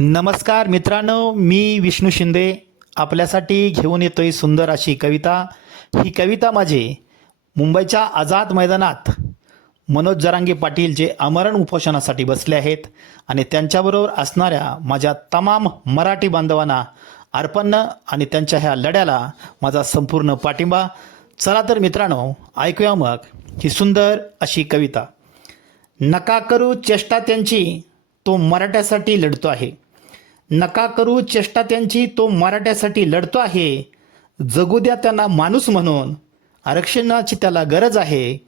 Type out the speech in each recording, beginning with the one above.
नमस्कार मित्रांनो, मी विष्णू शिंदे आपल्यासाठी घेऊन येतोय सुंदर अशी कविता। ही कविता माझी मुंबईच्या आझाद मैदानात मनोज जरांगे पाटील जे आमरण उपोषणासाठी बसले आहेत आणि त्यांच्याबरोबर असणाऱ्या माझ्या तमाम मराठी बांधवांना अर्पण आणि त्यांच्या ह्या लढ्याला माझा संपूर्ण पाठिंबा। चला तर मित्रांनो, ऐकूया मग ही सुंदर अशी कविता। नका करू चेष्टा त्यांची, तो मराठ्यासाठी लढतो आहे। नका करू चेष्टा त्यांची, तो मराठ्यासाठी लढतो आहे। जगू द्या त्यांना माणूस म्हणून, आरक्षणाची त्याला गरज आहे।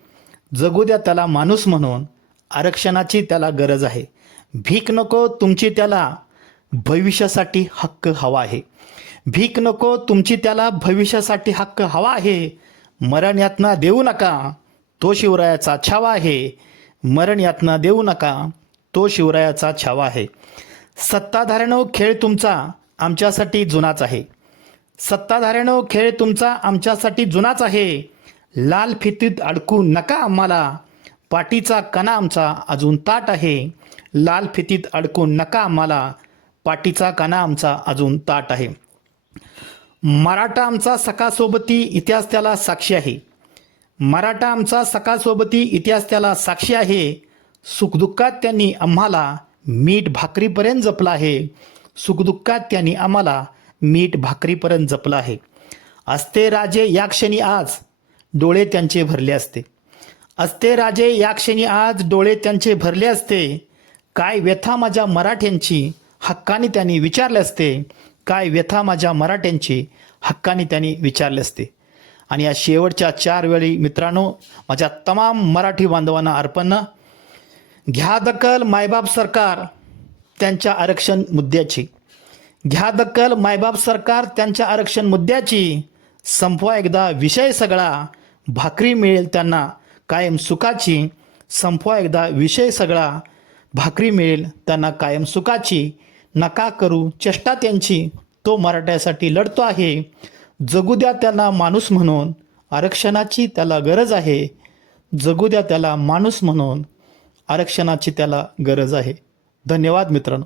जगू द्या त्याला माणूस म्हणून, आरक्षणाची त्याला गरज आहे। भीक नको तुमची त्याला, भविष्यासाठी हक्क हवा आहे। भीक नको तुमची त्याला, भविष्यासाठी हक्क हवा आहे। मरण यातना देऊ नका, तो शिवरायाचा छावा आहे। मरण यातना देऊ नका, तो शिवरायाचा छावा आहे। सत्ताधाऱ्यानो खेळ तुमचा आमच्यासाठी जुनाच आहे। सत्ताधाऱ्यानो खेळ तुमचा आमच्यासाठी जुनाच आहे। लाल फितीत अडकू नका आम्हाला, पाठीचा कणा आमचा अजून ताट आहे। लाल फितीत अडकू नका आम्हाला, पाठीचा कणा आमचा अजून ताट आहे। मराठा आमचा सखासोबती, इतिहास त्याला साक्षी आहे। मराठा आमचा सखासोबती, इतिहास त्याला साक्षी आहे। सुखदुःखात त्यांनी आम्हाला मीठ भाकरीपर्यंत जपला आहे। सुखदुःखात त्यांनी आम्हाला मीठ भाकरीपर्यंत जपला आहे। असते राजे या क्षणी आज, डोळे त्यांचे भरले असते। असते राजे या क्षणी आज, डोळे त्यांचे भरले असते। काय व्यथा माझ्या मराठ्यांची, हक्काने त्यांनी विचारले असते। काय व्यथा माझ्या मराठ्यांची, हक्काने त्यांनी विचारले असते। आणि या शेवटच्या 4 वेळी मित्रांनो, माझ्या तमाम मराठी बांधवांना अर्पण। घ्या दखल मायबाप सरकार त्यांच्या आरक्षण मुद्द्याची। घ्या दखल मायबाप सरकार त्यांच्या आरक्षण मुद्द्याची। संपवा एकदा विषय सगळा, भाकरी मिळेल त्यांना कायम सुखाची। संपवा एकदा विषय सगळा, भाकरी मिळेल त्यांना कायम सुखाची। नका करू चेष्टा त्यांची, तो मराठ्यासाठी लढतो आहे। जगू द्या त्याला माणूस म्हणून, आरक्षणाची त्याला गरज आहे। जगू द्या त्याला माणूस म्हणून, आरक्षणाची त्याला गरज आहे। धन्यवाद मित्रांनो।